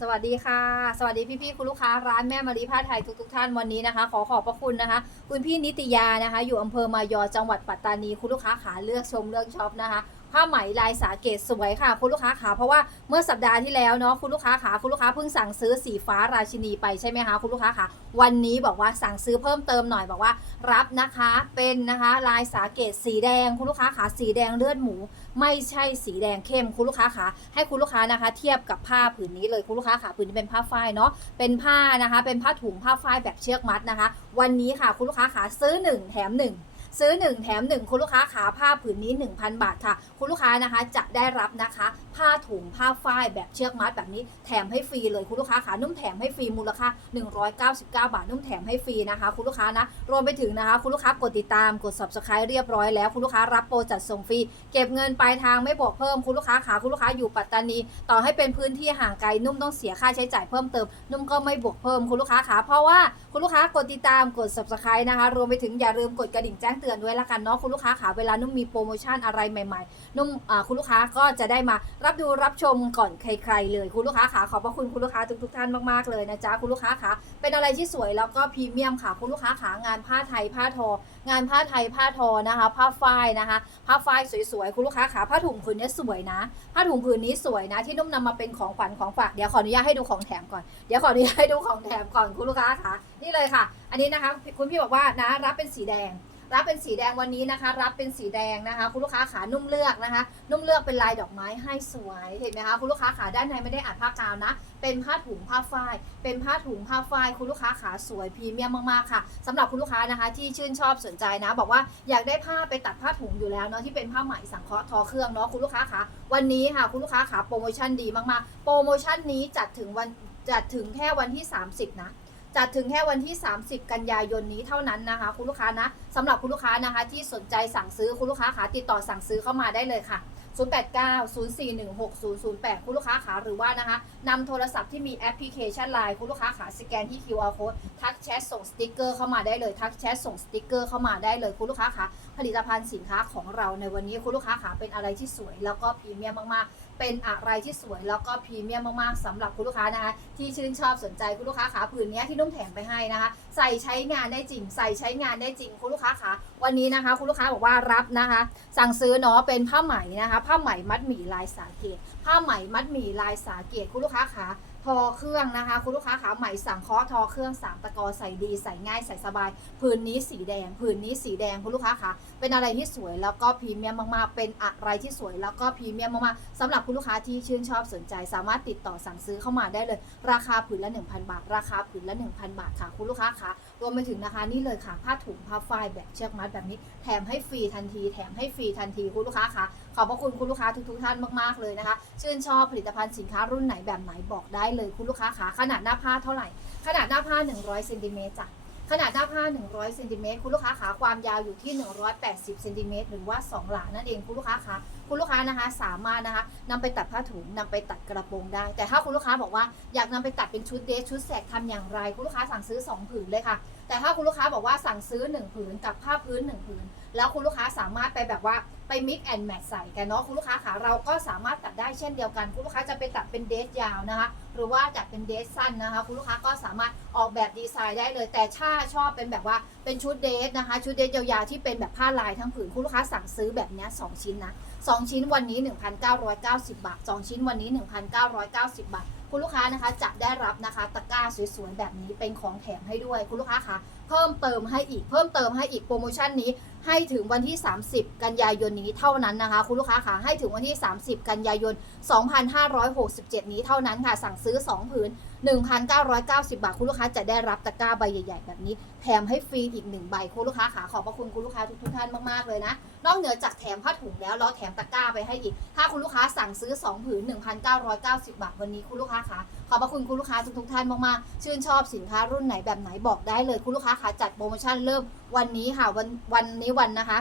สวัสดีค่ะ สวัสดีพี่ๆคุณลูกค้าร้านแม่มารีผ้าไทยทุกๆท่านวันนี้นะคะ ขอขอบพระคุณนะคะ คุณพี่นิตยานะคะ อยู่อำเภอมายอจังหวัดปัตตานีคุณลูกค้าขาเลือกชมเลือกช็อปนะคะ ผ้าไหมลายสาเกตสวยค่ะ คุณลูกค้าขาเพราะว่าเมื่อสัปดาห์ที่แล้วเนาะคุณลูกค้าขาคุณลูกค้าเพิ่งสั่งซื้อสีฟ้าราชินีไปใช่ไหมคะคุณลูกค้าขาวันนี้บอกว่าสั่งซื้อเพิ่มเติมหน่อยบอกว่า รับนะคะเป็นนะคะลายสาเกตสีแดง คุณลูกค้าขาสีแดงเลือดหมู ไม่ใช่สีแดงเข้มคุณลูกค้าขาให้คุณลูกค้านะคะ เทียบกับผ้าผืนนี้เลยคุณลูกค้าขาผืนนี้เป็นผ้าฝ้ายเนาะเป็นผ้านะคะ เป็นผ้าถุงผ้าฝ้ายแบบเชือกมัดนะคะ วันนี้ค่ะคุณลูกค้าขาซื้อ 1 แถม 1 ซื้อ 1 แถม 1 คุณลูกค้าขาผ้าผืนนี้ 1,000 บาทค่ะ คุณลูกค้านะคะจะได้รับนะคะ ผ้าถุงผ้าฝ้ายแบบเชือกมัดแบบนี้แถมให้ฟรีเลยคุณลูกค้าขานุ่มแถมให้ฟรีมูลค่า 199 บาทนุ่มแถมให้ฟรีนะคะ คุณลูกค้านะรวมไปถึงนะคะ คุณลูกค้ากดติดตามกด subscribe เรียบร้อยแล้วคุณลูกค้ารับโปรจัดส่งฟรีเก็บเงินปลายทางไม่บวกเพิ่มคุณลูกค้าขาคุณลูกค้าอยู่ปัตตานี ต่อให้เป็นพื้นที่ห่างไกลนุ่มต้องเสียค่าใช้จ่ายเพิ่มเติม นุ่มก็ไม่บวกเพิ่มคุณลูกค้าขาเพราะว่าคุณลูกค้ากดติดตามกด subscribe นะคะ รวมไปถึงอย่าลืมกดกระดิ่งแจ้งเตือนด้วยละกันเนาะคุณลูกค้าขาเวลานุ่มมีโปรโมชั่นอะไรใหม่ ๆ นุ่มคุณลูกค้าก็จะได้มารับดูรับชมก่อนใคร ๆ เลยคุณลูกค้าขาขอบพระคุณคุณลูกค้าทุกๆท่านมากๆเลยนะจ๊ะคุณลูกค้าขาเป็นอะไรที่สวยแล้วก็พรีเมียมค่ะคุณลูกค้าขางานผ้าไทยผ้าทอ งานผ้าไทยผ้าทอนะคะ ผ้าฝ้ายนะคะ ผ้าฝ้ายสวยๆคุณลูกค้าขาผ้าถุงผืนนี้สวยนะ ผ้าถุงผืนนี้สวยนะ ที่นุ่มนำมาเป็นของขวัญของฝากเดี๋ยวขออนุญาตให้ดูของแถมก่อนเดี๋ยวขออนุญาตให้ดูของแถมก่อนคุณลูกค้าค่ะนี่เลยค่ะ อันนี้นะคะคุณพี่บอกว่านะรับเป็นสีแดง รับเป็นสีแดงวันนี้นะคะ รับเป็นสีแดงนะคะ คุณลูกค้าขานุ่มเลือกนะคะ นุ่มเลือกเป็นลายดอกไม้ให้สวยเห็นไหมคะคุณลูกค้าขาด้านในไม่ได้อัดผ้ากาวนะ เป็นผ้าถุงผ้าฝ้าย เป็นผ้าถุงผ้าฝ้าย คุณลูกค้าขาสวยพรีเมียมมากๆค่ะสำหรับคุณลูกค้านะคะ ที่ชื่นชอบสนใจนะ บอกว่าอยากได้ผ้าไปตัดผ้าถุงอยู่แล้วเนาะที่เป็นผ้าไหมสังเคราะห์ทอเครื่องเนาะคุณลูกค้าขาวันนี้ค่ะคุณลูกค้าขาโปรโมชั่นดีมากๆ โปรโมชั่นนี้จัดถึงวันจัดถึงแค่วันที่ 30 นะ จัดถึงแค่วันที่ 30 กันยายนนี้เท่านั้นนะคะ คุณลูกค้านะสำหรับคุณลูกค้านะคะที่สนใจสั่งซื้อคุณลูกค้าขาติดต่อสั่งซื้อเข้ามาได้เลยค่ะ 0890416008 คุณลูกค้าขาหรือว่านะคะนำโทรศัพท์ที่มีแอปพลิเคชัน Line คุณลูกค้าขาสแกนที่ QR code ทักแชทส่งสติกเกอร์เข้ามาได้เลยทักแชทส่งสติกเกอร์เข้ามาได้เลยคุณลูกค้าขาผลิตภัณฑ์สินค้าของเราในวันนี้คุณลูกค้าขาเป็นอะไรที่สวยแล้วก็พรีเมียมมากๆ เป็นอะไรที่สวยแล้วก็พรีเมียมมากๆสำหรับคุณลูกค้านะคะ ที่ชื่นชอบสนใจคุณลูกค้าขาผืนนี้ที่นุ่มแถมไปให้นะคะ ใส่ใช้งานได้จริง ใส่ใช้งานได้จริงคุณลูกค้าขาวันนี้นะคะ คุณลูกค้าบอกว่ารับนะคะ สั่งซื้อเนาะเป็นผ้าไหมนะคะ ผ้าไหมมัดหมี่ลายสาเกตผ้าไหมมัดหมี่ลายสาเกตคุณลูกค้าขา ทอเครื่องนะคะ คุณลูกค้าขาใหม่สั่งเคาะทอเครื่องสามตะกอใส่ดีใส่ง่ายใส่สบายผืนนี้สีแดงผืนนี้สีแดงคุณลูกค้าขาเป็นอะไรที่สวยแล้วก็พรีเมียมมากๆ เป็นอะไรที่สวยแล้วก็พรีเมียมมากๆสำหรับคุณลูกค้าที่ชื่นชอบสนใจ สามารถติดต่อสั่งซื้อเข้ามาได้เลย ราคาผืนละ 1,000 บาท ราคาผืนละ 1,000 บาทค่ะคุณลูกค้าคะ รวมไปถึงนะคะนี่เลยค่ะผ้าถุงผ้าฝ้ายแบบเชือกมัดแบบนี้แถมให้ฟรีทันที แถมให้ฟรีทันทีคุณลูกค้าคะขอบพระคุณคุณลูกค้าทุกๆท่านมากๆเลยนะคะ ชื่นชอบผลิตภัณฑ์สินค้ารุ่นไหนแบบไหนบอกได้เลยคุณลูกค้าคะขนาดหน้าผ้าเท่าไหร่ ขนาดหน้าผ้า 100เซนติเมตรจ้ะ ขนาดหน้าผ้า 100เซนติเมตรคุณลูกค้าขาความยาวอยู่ที่ 180เซนติเมตรหรือว่า 2 หลานั่นเองคุณลูกค้าคะคุณลูกค้านะคะสามารถนะคะนำไปตัดผ้าถุงนำไปตัดกระโปรงได้ แต่ถ้าคุณลูกค้าบอกว่าอยากนำไปตัดเป็นชุดเดรสชุดแสกทำอย่างไร คุณลูกค้าสั่งซื้อ 2 ผืนเลยค่ะ แต่ถ้าคุณลูกค้าบอกว่าสั่งซื้อ 1 ผืนกับผ้าพื้น 1 ผืน แล้วคุณลูกค้าสามารถไปแบบว่าไปมิกแอนด์แมทใส่กันเนาะคุณลูกค้าขาเราก็สามารถตัดได้เช่นเดียวกัน คุณลูกค้าจะไปตัดเป็นเดรสยาวนะคะ หรือว่าจัดเป็นเดรสสั้นนะคะ คุณลูกค้าก็สามารถออกแบบดีไซน์ได้เลย แต่ถ้าชอบเป็นแบบว่าเป็นชุดเดรสนะคะ ชุดเดรสยาวๆที่เป็นแบบผ้าลายทั้งผืนคุณลูกค้าสั่งซื้อแบบนี้ยสองชิ้นนะสองชิ้นวันนี้ 1,990 บาทสองชิ้นวันนี้ 1,990 บาท คุณลูกค้านะคะจะได้รับนะคะตะกร้าสวยๆแบบนี้เป็นของแถมให้ด้วย คุณลูกค้าคะเพิ่มเติมให้อีก เพิ่มเติมให้อีกโปรโมชั่นนี้ ให้ถึงวันที่ 30 กันยายนนี้เท่านั้นนะคะ คุณลูกค้าค่ะให้ถึงวันที่ 30 กันยายน 2567 นี้เท่านั้นค่ะ สั่งซื้อ 2 ผืน 1,990 บาท คุณลูกค้าจะได้รับตะกร้าใบใหญ่ ๆ แบบนี้ แถมให้ฟรีอีก 1 ใบ คุณลูกค้าขาขอบพระคุณคุณลูกค้าทุกๆท่านมากๆเลยนะ นอกเหนือจากแถมผ้าถุงแล้วเราแถมตะกร้าไปให้อีก ถ้าคุณลูกค้าสั่งซื้อ 2 ผืน 1,990 บาท วันนี้คุณลูกค้าขาข อบพระคุณคุณลูกค้าทุกๆท่านมากๆ ชื่นชอบสินค้ารุ่นไหนแบบไหนบอกได้เลย คุณลูกค้าขาจัดโปรโมชั่นเริ่มวันนี้ค่ะวันวันนี้วันนะคะ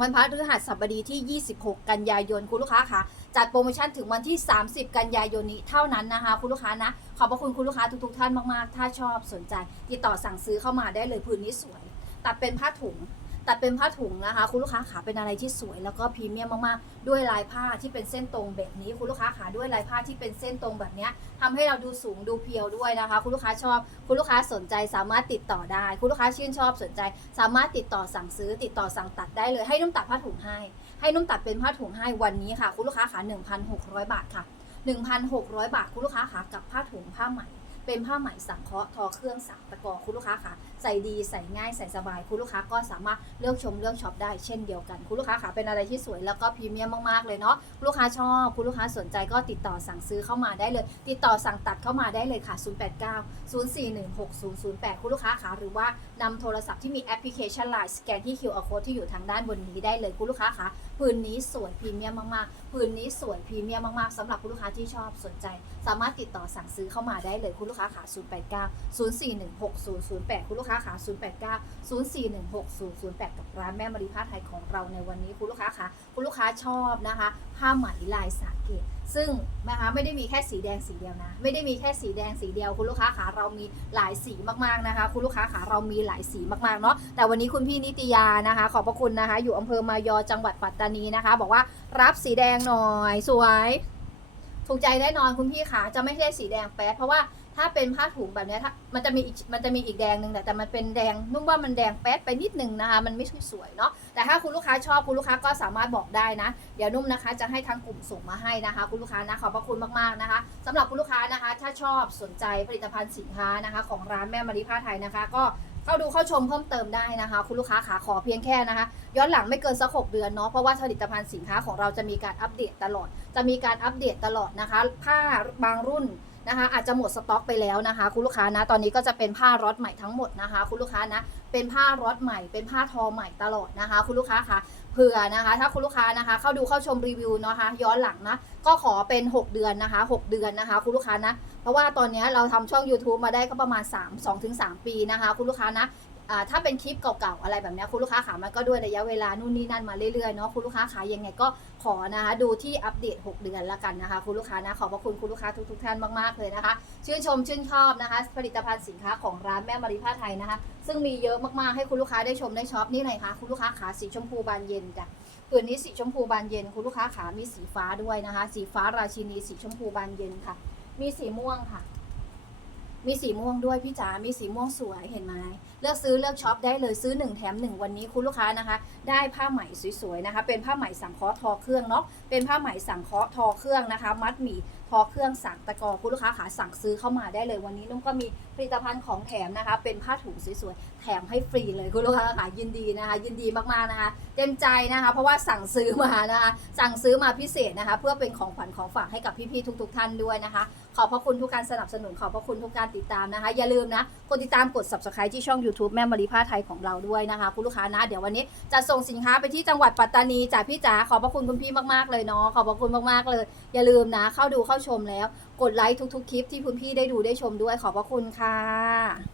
วันพฤหัสบดีที่ 26 กันยายน คุณลูกค้าคะจัดโปรโมชั่นถึงวันที่ 30 กันยายนนี้เท่านั้นนะคะ คุณลูกค้านะ ขอบพระคุณคุณลูกค้าทุกๆท่านมากๆ ถ้าชอบสนใจ ติดต่อสั่งซื้อเข้ามาได้เลยผืนนี้สวย ตัดเป็นผ้าถุง แตัดเป็นผ้าถุงนะคะ คุณลูกค้าขาเป็นอะไรที่สวยแล้วก็พรีเมียมมากๆ ด้วยลายผ้าที่เป็นเส้นตรงแบบนี้ คุณลูกค้าขาด้วยลายผ้าที่เป็นเส้นตรงแบบเนี้ยทำให้เราดูสูงดูเพียวด้วยนะคะ คุณลูกค้าชอบ คุณลูกค้าสนใจสามารถติดต่อได้ คุณลูกค้าชื่นชอบสนใจ สามารถติดต่อสั่งซื้อ ติดต่อสั่งตัดได้เลยให้นุ่มตัดผ้าถุงให้ ให้นุ่มตัดเป็นผ้าถุงให้วันนี้ค่ะ คุณลูกค้าขา1,600 บาทค่ะ 1,600 บาท คุณลูกค้าขากับผ้าถุงผ้าไหม เป็นผ้าไหมสังเคราะห์ทอเครื่องสักตะกอคุณลูกค้าค่ะใส่ดีใส่ง่ายใส่สบายคุณลูกค้าก็สามารถเลือกชมเลือกช็อปได้เช่นเดียวกันคุณลูกค้าค่ะเป็นอะไรที่สวยแล้วก็พรีเมียมมากๆเลยเนาะลูกค้าชอบคุณลูกค้าสนใจก็ติดต่อสั่งซื้อเข้ามาได้เลย ติดต่อสั่งตัดเข้ามาได้เลยค่ะ 089 0416008 คุณลูกค้าค่ะหรือว่านำโทรศัพท์ที่มีแอปพลิเคชัน Line สแกนที่ QR code ที่อยู่ทางด้านบนนี้ได้เลยคุณลูกค้าค่ะผืนนี้สวยพรีเมียมมากๆผืนนี้สวยพรีเมียมมากๆสำหรับคุณลูกค้าที่ชอบสนใจ สามารถติดต่อสั่งซื้อเข้ามาได้เลยคุณลูกค้าขา089 0416008 คุณลูกค้าขา089 0416008 กับร้านแม่มาริผ้าไทยของเราในวันนี้คุณลูกค้าขาคุณลูกค้าชอบนะคะ ผ้าไหมลายสาเกตซึ่งนะคะไม่ได้มีแค่สีแดงสีเดียวนะ ไม่ได้มีแค่สีแดงสีเดียว คุณลูกค้าขาเรามีหลายสีมากๆนะคะ คุณลูกค้าขาเรามีหลายสีมากๆเนาะแต่วันนี้คุณพี่นิตยานะคะ ขอบพระคุณนะคะ อยู่อำเภอมายอจังหวัดปัตตานีนะคะ บอกว่ารับสีแดงหน่อยสวย ถูกใจแน่นอนคุณพี่ขาจะไม่ใช่สีแดงแป๊ดเพราะว่าถ้าเป็นผ้าถุงแบบเนี้ยถ้ามันจะมีอีกมันจะมีอีกแดงหนึ่งแต่แต่มันเป็นแดงนุ่มว่ามันแดงแป๊ดไปนิดหนึ่งนะคะมันไม่สวยเนาะแต่ถ้าคุณลูกค้าชอบคุณลูกค้าก็สามารถบอกได้นะ เดี๋ยวนุ่มนะคะ จะให้ทางกลุ่มส่งมาให้นะคะ คุณลูกค้านะขอบพระคุณมากๆนะคะสำหรับคุณลูกค้านะคะ ถ้าชอบสนใจผลิตภัณฑ์สินค้านะคะ ของร้านแม่มารีผ้าไทยนะคะ ก็ เข้าดูเข้าชมเพิ่มเติมได้นะคะ คุณลูกค้าขาขอเพียงแค่นะคะ ย้อนหลังไม่เกินสักหกเดือนเนาะเพราะว่าผลิตภัณฑ์สินค้าของเราจะมีการอัปเดตตลอด จะมีการอัปเดตตลอดนะคะ ผ้าบางรุ่นนะคะอาจจะหมดสต็อกไปแล้วนะคะ คุณลูกค้านะตอนนี้ก็จะเป็นผ้ารอดใหม่ทั้งหมดนะคะ คุณลูกค้านะเป็นผ้ารอดใหม่ เป็นผ้าทอใหม่ตลอดนะคะ คุณลูกค้าคะเผื่อนะคะ ถ้าคุณลูกค้านะคะ เข้าดูเข้าชมรีวิวนะคะ ย้อนหลังนะก็ขอเป็น 6 เดือนนะคะ 6 เดือนนะคะ คุณลูกค้านะ เพราะว่าตอนนี้เราทำช่อง YouTube มาได้ก็ประมาณ 3 2ถึง3ปีนะคะ คุณลูกค้านะถ้าเป็นคลิปเก่าๆอะไรแบบนี้คุณลูกค้าขามันก็ด้วยระยะเวลานู่นนี่นั่นมาเรื่อยๆเนาะคุณลูกค้าขายังไงก็ขอนะคะดูที่อัปเดต 6 เดือนละกันนะคะคุณลูกค้านะขอบพระคุณคุณลูกค้าทุกๆท่านมากๆเลยนะคะ ชื่นชมชื่นชอบนะคะ ผลิตภัณฑ์สินค้าของร้านแม่มาริผ้าไทยนะคะ ซึ่งมีเยอะมากๆให้คุณลูกค้าได้ชมได้ช็อปนี่เลยค่ะคุณลูกค้าขาสีชมพูบานเย็นจ้ะผืนนี้สีชมพูบานเย็นคุณลูกค้าขามีสีฟ้าด้วยนะคะ สีฟ้าราชินีสีชมพูบานเย็นค่ะ มีสีม่วงค่ะ มีสีม่วงด้วยพี่จ๋า มีสีม่วงสวยเห็นไหมเลือกซื้อเลือกช็อปได้เลยซื้อ 1 แถม 1 วันนี้คุณลูกค้านะคะ ได้ผ้าไหมสวยๆนะคะ เป็นผ้าไหมสังเคราะห์ทอเครื่องเนาะ เป็นผ้าไหมสังเคราะห์ทอเครื่องนะคะ มัดหมี่ ทอเครื่องสังตะกอคุณลูกค้าขาสั่งซื้อเข้ามาได้เลยวันนี้นุ่มก็มีผลิตภัณฑ์ของแถมนะคะ เป็นผ้าถุงสวยๆแถมให้ฟรีเลยคุณลูกค้าขายินดีนะคะ ยินดีมากๆนะคะ เต็มใจนะคะ เพราะว่าสั่งซื้อมานะคะ สั่งซื้อมาพิเศษนะคะ เพื่อเป็นของขวัญของฝากให้กับพี่ๆทุก ๆ ท่านด้วยนะคะ ขอบพระคุณทุกการสนับสนุนขอบพระคุณทุกการติดตามนะคะ อย่าลืมนะกดติดตามกด subscribe ที่ช่อง YouTube แม่มารีผ้าไทยของเราด้วยนะคะคุณลูกค้านะเดี๋ยววันนี้จะส่งสินค้าไปที่จังหวัดปัตตานีจากพี่จ๋าขอบพระคุณคุณพี่มากๆเลยเนาะขอบพระคุณมากๆเลย อย่าลืมนะเข้าดูเข้าชมแล้ว กดไลค์ทุกๆ คลิปที่คุณพี่ได้ดูได้ชมด้วยขอบพระคุณค่ะ